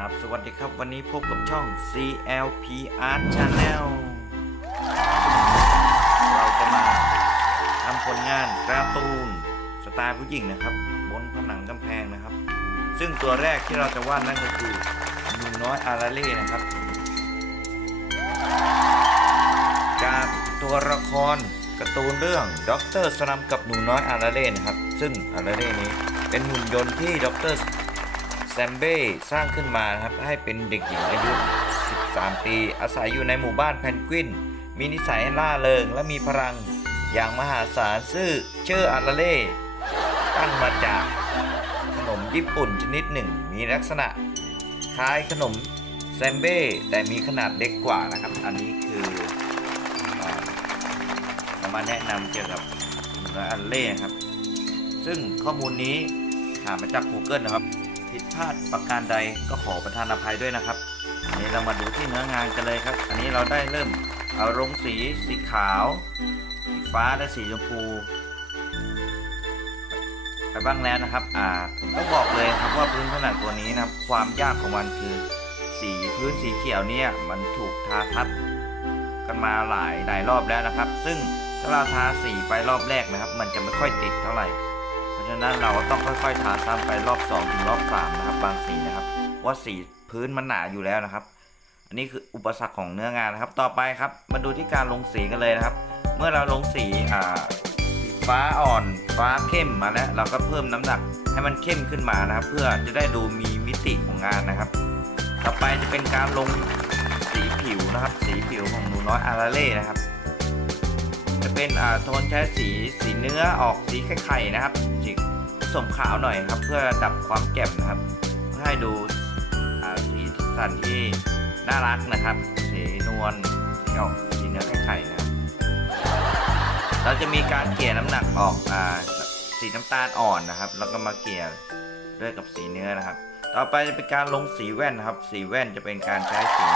ครับ สวัสดีครับวันนี้พบกับช่อง CLP Art Channel เราจะมาทำผลงานการ์ตูนสไตล์ผู้หญิงนะครับ บนผนังกำแพงนะครับ ซึ่งตัวแรกที่เราจะวาดนั่นก็คือหนูน้อยอาราเล่นะครับ จากตัวละครการ์ตูนเรื่องด็อกเตอร์สลัมกับหนูน้อยอาราเล่นะครับ ซึ่งอาราเล่นี้เป็นหุ่นยนต์ที่ด็อกเตอร์ แซมเบ้สร้างขึ้นมานะครับให้เป็นเด็กหญิงอายุ 13 ปี อาศัยอยู่ในหมู่บ้านแพนกวิน มีนิสัยล่าเริงและมีพลังอย่างมหาศาลซื่อเชื่ออาราเล่ตั้งมาจากขนมญี่ปุ่นชนิดหนึ่ง มีลักษณะคล้ายขนมแซมเบ้แต่มีขนาดเล็กกว่านะครับ อันนี้คือเรามาแนะนำเกี่ยวกับหนูน้อยอัลเล่ครับ ซึ่งข้อมูลนี้หามาจาก Google นะครับ ผิดพลาดประการใดก็ขอประทานอภัยด้วยนะครับ อันนี้เรามาดูที่เนื้องานกันเลยครับ อันนี้เราได้เริ่มเอาลงสีสีขาวสีฟ้าและสีชมพู ไปบ้างแล้วนะครับ อ่าผมต้องบอกเลยครับว่าพื้นผนังตัวนี้นะครับ ความยากของมันคือ สีพื้นสีเขียวเนี่ยมันถูกทาทับกันมาหลายหลายรอบแล้วนะครับ ซึ่งถ้าเราทาสีไปรอบแรกนะครับ มันจะไม่ค่อยติดเท่าไหร่ะฉะนั้นเราก็ต้องค่อยๆทาซ้ำไปรอบ2ถึงรอบ3นะครับ บางสีนะครับว่าสีพื้นมันหนาอยู่แล้วนะครับ อันนี้คืออุปสรรคของเนื้องานนะครับ ต่อไปครับมาดูที่การลงสีกันเลยนะครับ เมื่อเราลงสีอ่าฟ้าอ่อนฟ้าเข้มมาแล้ว เราก็เพิ่มน้ำหนักให้มันเข้มขึ้นมานะครับ เพื่อจะได้ดูมีมิติของงานนะครับ ต่อไปจะเป็นการลงสีผิวนะครับ สีผิวของหนูน้อยอาราเล่นะครับ เป็นโทนใช้สีสีเนื้อออกสีไข่ๆนะครับสีผสมขาวหน่อยครับ เพื่อดับความแก่มนะครับ เพื่อให้ดูสีสันที่น่ารักนะครับ สีนวลสีออกสีเนื้อไข่ๆนะครับเราจะมีการเกลี่ยน้ำหนักออกอ่าสีน้ำตาลอ่อนนะครับ แล้วก็มาเกลี่ยด้วยกับสีเนื้อนะครับ ต่อไปจะเป็นการลงสีแว่นนะครับ สีแว่นจะเป็นการใช้สี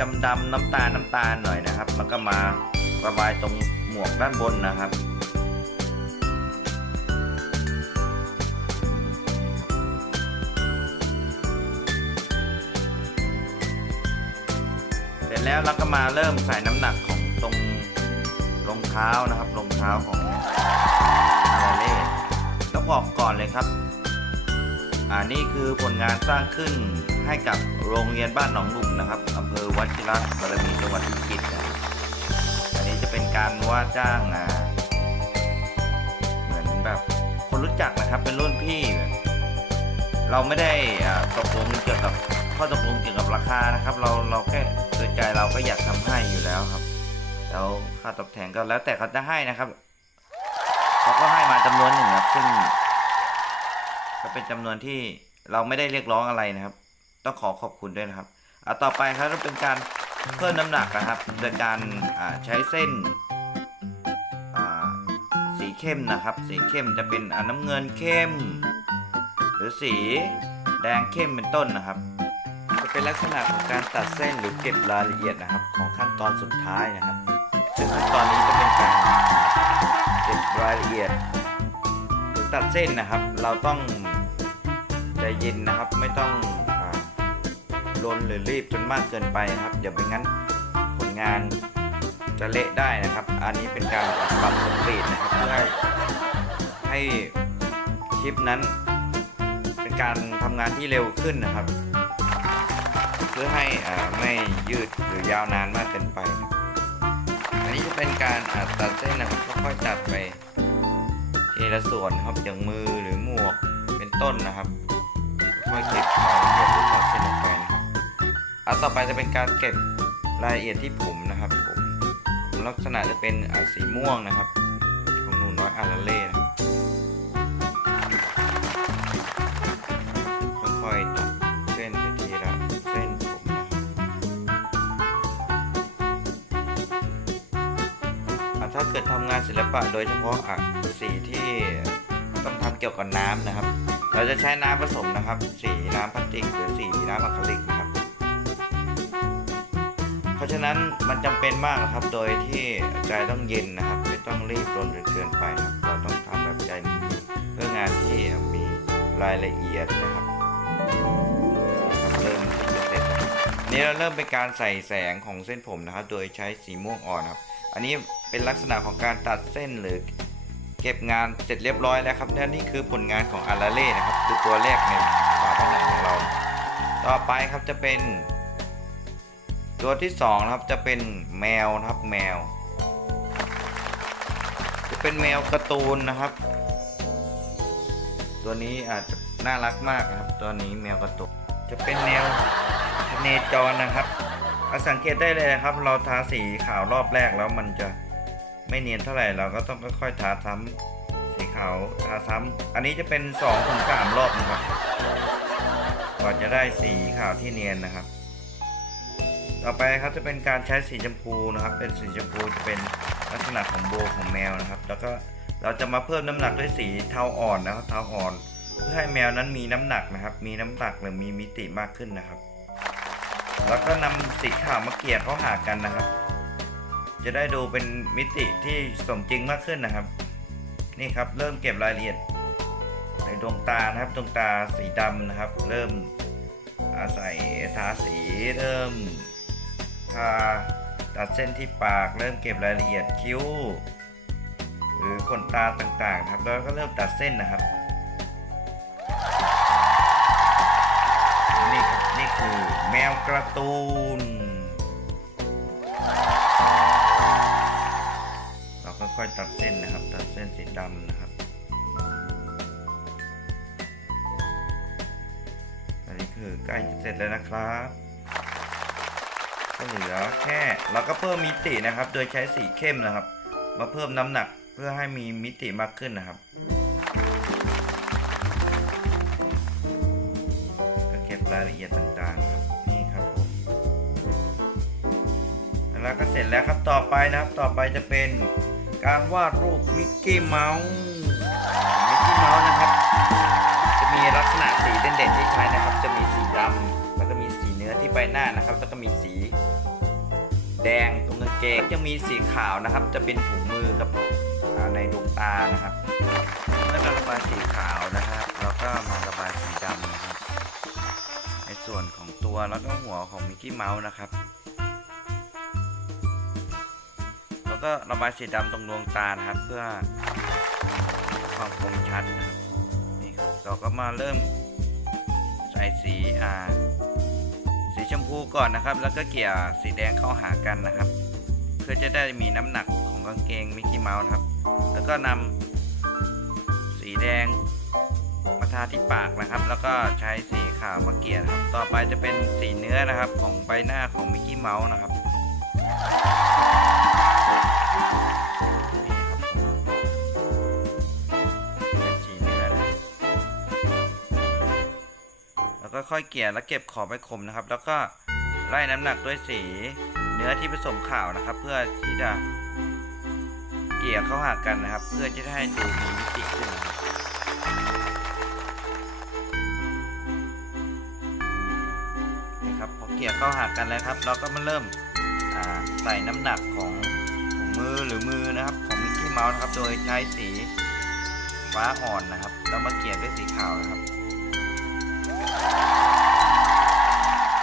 ดำๆน้ำตาลน้ำตาลหน่อยนะครับ แล้วก็มาระบายตรงหมวกด้านบนนะครับเสร็จแล้วเราก็มาเริ่มใส่น้ำหนักของตรงรองเท้านะครับรองเท้าของอาราเล่ต้องบอกก่อนเลยครับ อ่านี่คือผลงานสร้างขึ้น ให้กับโรงเรียนบ้านหนองหนุ่มนะครับอำเภอวัชิรบารมีจังหวัดพิจิตรนะครับอันนี้จะเป็นการว่าจ้างอ่าเหมือนแบบคนรู้จักนะครับเป็นรุ่นพี่ เราไม่ได้ตกลงเกี่ยวกับข้อตกลงเกี่ยวกับราคานะครับ เราเราแค่โดยใจเราก็อยากทำให้อยู่แล้วครับ แล้วค่าตอบแทนก็แล้วแต่เขาจะให้นะครับเขาก็ให้มาจำนวนหนึ่งครับซึ่งก็เป็นจำนวนที่เราไม่ได้เรียกร้องอะไรนะครับ ต้องขอขอบคุณด้วยนะครับอะต่อไปครับก็เป็นการเพิ่มน้ำหนักนะครับโดยการใช้เส้นสีเข้มนะครับ สีเข้มจะเป็นน้ำเงินเข้ม หรือสีแดงเข้มเป็นต้นนะครับ จะเป็นลักษณะของการตัดเส้นหรือเก็บรายละเอียดนะครับ ของขั้นตอนสุดท้ายนะครับ ซึ่งขั้นตอนนี้จะเป็นการเก็บรายละเอียด หรือตัดเส้นนะครับ เราต้องใจเย็นนะครับไม่ต้อง ลนหรือรีบจนมากเกินไปนะครับอย่าไปงั้นผลงานจะเละได้นะครับ อันนี้เป็นการปรับสปีดนะครับเพื่อให้คลิปนั้น เป็นการทำงานที่เร็วขึ้นนะครับ เพื่อให้ไม่ยืดหรือยาวนานมากเกินไป อันนี้จะเป็นการตัดเส้นนะครับค่อยๆตัดไปทีละส่วนนะครับอย่างมือหรือหมวกเป็นต้นนะครับค่อยๆเก็บรายละเอีย อันต่อไปจะเป็นการเก็บรายละเอียดที่ผมนะครับผมผมลักษณะจะเป็นอ่าสีม่วงนะครับของหนูน้อยอาราเล่นะค,ค่อยๆตัดเส้นไปทีละเส้นผมนะครับอะถ้าเกิดทำงานศิลปะโดยเฉพาะอะสีที่ต้องทำเกี่ยวกับน้ำนะครับ เราจะใช้น้ำผสมนะครับ สีน้ำพลาสติกหรือสีน้ำอะคริลิกนะครับเพราะฉะนั้นมันจำเป็นมากนะครับ โดยที่ใจต้องเย็นนะครับ ไม่ต้องรีบรนจนเกินไปนะครับเราต้องทำแบบใจเพื่องานที่มีรายละเอียดนะครับนี่ครับเริ่มจะเสร็จนี่เราเริ่มเป็นการใส่แสงของเส้นผมนะครับ โดยใช้สีม่วงอ่อนครับ อันนี้เป็นลักษณะของการตัดเส้นหรือเก็บงานเสร็จเรียบร้อยแล้วครับและนี่คือผลงานของอาราเล่นะครับ คือตัวแรกในฝาผนังของเรา ต่อไปครับจะเป็น ตัวที่สองนะครับจะเป็นแมวนะครับแมว จะเป็นแมวการ์ตูนนะครับ ตัวนี้อาจจะน่ารักมากนะครับ ตัวนี้แมวการ์ตูนจะเป็นแนวเนจรนะครับเอาสังเกตได้เลยนะครับ เราทาสีขาวรอบแรกแล้วมันจะไม่เนียนเท่าไหร่เราก็ต้องค่อยๆทาซ้ำสีขาวทาซ้ำอันนี้จะเป็น2อถึงสรอบนะครับกว่าจะได้สีขาวที่เนียนนะครับ ต่อไปครับจะเป็นการใช้สีชมพูนะครับ เป็นสีชมพูจะเป็นลักษณะของโบของแมวนะครับ แล้วก็เราจะมาเพิ่มน้ำหนักด้วยสีเทาอ่อนนะครับ เทาอ่อน เพื่อให้แมวนั้นมีน้ำหนักนะครับ มีน้ำหนักหรือมีมิติมากขึ้นนะครับ แล้วก็นำสีขาวมาเกลี่ยเข้าหากันนะครับ จะได้ดูเป็นมิติที่สมจริงมากขึ้นนะครับ นี่ครับเริ่มเก็บรายละเอียดในดวงตานะครับดวงตาสีดำนะครับ เริ่มอาศัยทาสีเริ่มา ตัดเส้นที่ปากเริ่มเก็บรายละเอียดคิ้ว หรือขนตาต่างๆครับแล้วก็เริ่มตัดเส้นนะครับ นี่ครับนี่คือแมวการ์ตูน เราค่อยๆตัดเส้นนะครับ ตัดเส้นสีดำนะครับอันนี้คือใกล้จะเสร็จแล้วนะครับ ก็เหลือแค่เราก็เพิ่มมิตินะครับ โดยใช้สีเข้มนะครับ มาเพิ่มน้ำหนักเพื่อให้มีมิติมากขึ้นนะครับ ก็เก็บรายละเอียดต่างๆครับนี่ครับผมแล้วก็เสร็จแล้วครับต่อไปนะครับต่อไปจะเป็นการวาดรูปมิกกี้เมาส์มิกกี้เมาส์นะครับ จะมีลักษณะสีเด่นๆที่ใช้นะครับ จะมีสีดำแล้วก็มีสีเนื้อที่ใบหน้านะครับ แล้วก็มีสี แดงตรงกางเกงจะมีสีขาวนะครับ จะเป็นถุงมือกับในดวงตานะครับเมื่อเราระบายสีขาวนะครับเราก็มาระบายสีดำนะครับ ในส่วนของตัวแล้วก็หัวของมิกกี้เมาส์นะครับ แล้วก็ระบายสีดำตรงดวงตานะครับ เพื่อความคมชัดนะครับนี่ครับเราก็มาเริ่มใส่สีอ่า พูก่อนนะครับ แล้วก็เกี่ยสีแดงเข้าหากันนะครับ เพื่อจะได้มีน้ำหนักของกางเกงมิกกี้เมาส์นะครับ แล้วก็นำสีแดงมาทาที่ปากนะครับ แล้วก็ใช้สีขาวมาเกี่ยครับ ต่อไปจะเป็นสีเนื้อนะครับของใบหน้าของมิกกี้เมาส์นะครับ ค่อยเกี่ยแล้วเก็บขอบไปคมนะครับ แล้วก็ไล่น้ำหนักด้วยสีเนื้อที่ผสมขาวนะครับ เพื่อที่จะเกี่ยเข้าหากันนะครับ เพื่อจะได้ให้ดูมีมิติขึ้นนะครับนี่ครับพอเกี่ยเข้าหากันแล้วครับ เราก็มาเริ่มใส่น้ำหนักของถุงมือหรือมือนะครับของมิกกี้เมาส์นะครับ โดยใช้สีฟ้าอ่อนนะครับ แล้วมาเกี่ยด้วยสีขาวนะครับ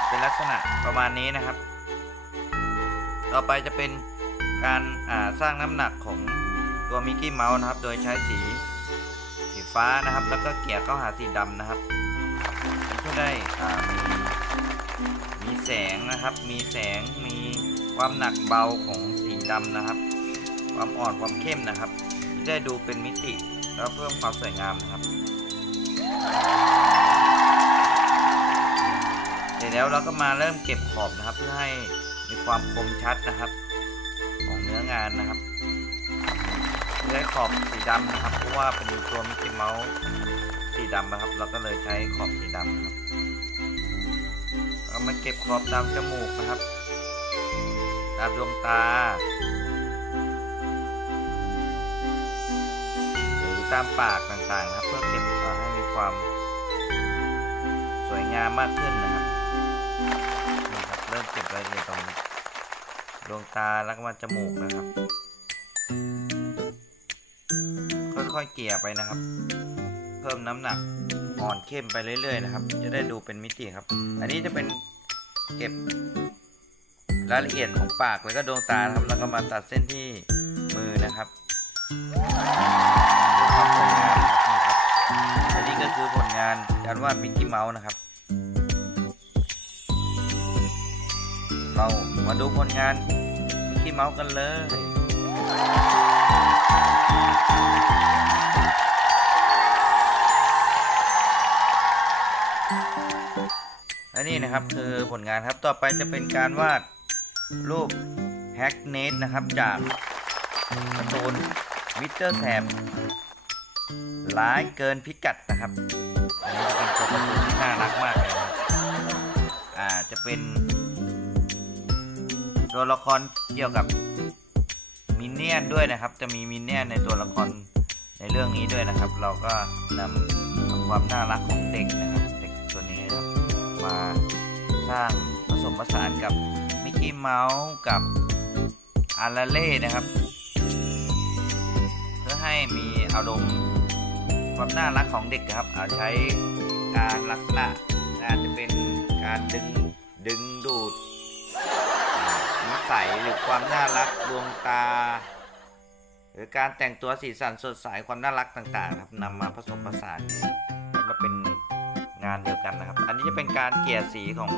เป็นลักษณะประมาณนี้นะครับ ต่อไปจะเป็นการาสร้างน้ำหนักของตัวมิกกี้เมาส์นะครับ โดยใช้สีสีฟ้านะครับ แล้วก็เกลี่ยเข้าหาสีดำนะครับเพื่อได้อ่ามีมีแสงนะครับ มีแสงมีความหนักเบาของสีดำนะครับ ความอ่อนความเข้มนะครับได้ดูเป็นมิติแล้วเพิ่มความสวยงามนะครับ แล้วเราก็มาเริ่มเก็บขอบนะครับ เพื่อให้มีความคมชัดนะครับ ของเนื้องานนะครับเพื่อให้ขอบสีดำนะครับ เพราะว่าเป็นตัวมิกกี้เมาส์สีดำนะครับ เราก็เลยใช้ขอบสีดำครับเรามาเก็บขอบตามจมูกนะครับ ตามดวงตา หรือตามปากต่างๆนะครับ เพื่อเก็บให้มีความสวยงามมากขึ้นนะครับ เก็บรายละเอียดตรงดวงตาแล้วก็มาจมูกนะครับ ค่อยๆเกลี่ยไปนะครับ เพิ่มน้ำหนักอ่อนเข้มไปเรื่อยๆนะครับ จะได้ดูเป็นมิติครับ อันนี้จะเป็นเก็บรายละเอียดของปากแล้วก็ดวงตาครับ แล้วก็มาตัดเส้นที่มือนะครับความสวยงามนี่ครับและนี่ก็คือผลงานการวาดมิกกี้เมาส์นะครับ เรามาดูผลงานมิกกี้เมาส์กันเลยและนี่นะครับคือผลงานครับต่อไปจะเป็นการวาดรูปแฮกเนตนะครับจากการ์ตูนวิเตอร์แซมร้ายเกินพิกัดนะครับอันนี้จะเป็นตัวการ์ตูนที่น่ารักมากเลยครับอ่าจะเป็น ตัวละครเกี่ยวกับมินเนี่ยนด้วยนะครับ จะมีมินเนี่ยนในตัวละครในเรื่องนี้ด้วยนะครับ เราก็นำความน่ารักของเด็กนะครับ เด็กตัวนี้นะครับมาสร้างผสมผสานกับมิกกี้เมาส์กับอาราเล่นะครับ เพื่อให้มีอารมณ์ความน่ารักของเด็กครับเอาใช้การลักษณะอาจจะเป็นการดึงดึงดูด นิสัยหรือความน่ารักดวงตา หรือการแต่งตัวสีสันสดใสความน่ารักต่างๆครับนำมาผสมผสานมาเป็นงานเดียวกันนะครับ อันนี้จะเป็นการเกลี่ยสีของ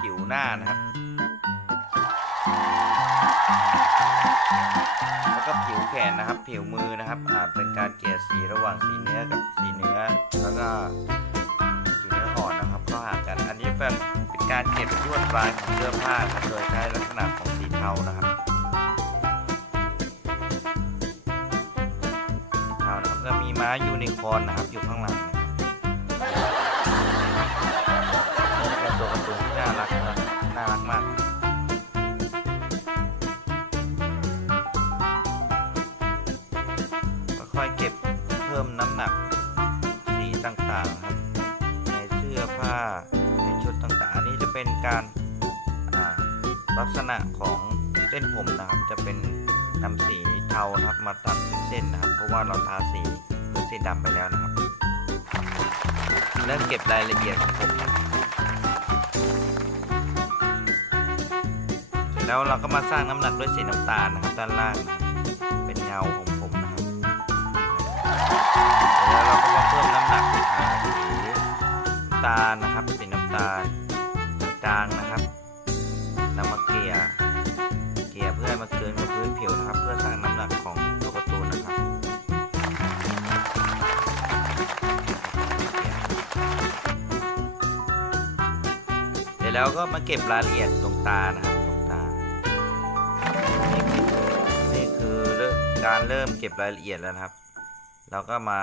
ผิวหน้านะครับ แล้วก็ผิวแขนนะครับ ผิวมือนะครับอ่าเป็นการเกลี่ยสีระหว่างสีเนื้อกับสีเนื้อ แล้วก็สีเนื้ออ่อนนะครับเข้าหากัน อันนี้เป็น การเก็บลวดลายของเสื้อผ้าครับโดยใช้ลักษณะของสีเทานะครับเทานะครับก็มีม้ายูนิคอร์นนะครับอยู่ข้างหลังนะครับเป็นตัวการ์ตูนที่น่ารักนะน่ารักมาก การลักษณะของเส้นผมนะครับ จะเป็นนำสีเทานะครับมาตัดเส้นนะครับ เพราะว่าเราทาสีด้วยสีดำไปแล้วนะครับเริ่มเก็บรายละเอียดของผมเสร็จแล้วเราก็มาสร้างน้ำหนักด้วยสีน้ำตาลนะครับด้านล่างเป็นเงาของผมนะครับเสร็จแล้วเราก็มาเพิ่มน้ำหนักสีน้ำตาลนะครับสีน้ำตาล จางนะครับนำมาเกลี่ยเกลี่ยเพื่อมาเกินกับพื้นผิวนะครับ เพื่อสร้างน้ำหนักของตัวการ์ตูนะครับเสร็จแล้วก็มาเก็บรายละเอียดตรงตานะครับตรงตานี่คือนี่คือเริ่มการเริ่มเก็บรายละเอียดแล้วนะครับ เราก็มา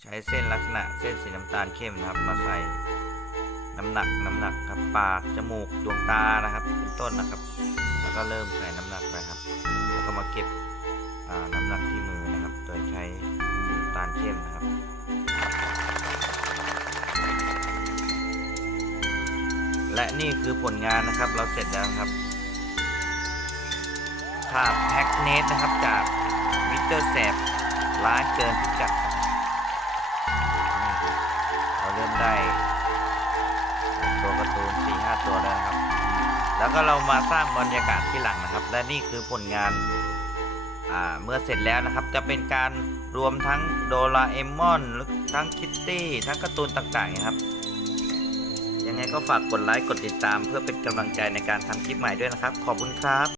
ใช้เส้นลักษณะเส้นสีน้ำตาลเข้มนะครับมาใส่ น้ำหนักน้ำหนักครับปากจมูกดวงตานะครับ เป็นต้นนะครับ แล้วก็เริ่มใส่น้ำหนักไปครับ แล้วก็มาเก็บน้ำหนักที่มือนะครับ โดยใช้น้ำตาลเข้มนะครับและนี่คือผลงานนะครับเราเสร็จแล้วครับ ภาพแฮกเนตนะครับจากมิสเตอร์แสบร้ายเกินพิกัดครับนี่ครับเราเริ่มได้ ตัวแล้วนะครับ แล้วก็เรามาสร้างบรรยากาศที่หลังนะครับ และนี่คือผลงานเมื่อเสร็จแล้วนะครับจะเป็นการรวมทั้งโดราเอมอนทั้งคิตตี้ทั้งการ์ตูนต่างๆนะครับ ยังไงก็ฝากกดไลค์กดติดตาม เพื่อเป็นกำลังใจในการทำคลิปใหม่ด้วยนะครับ ขอบคุณครับ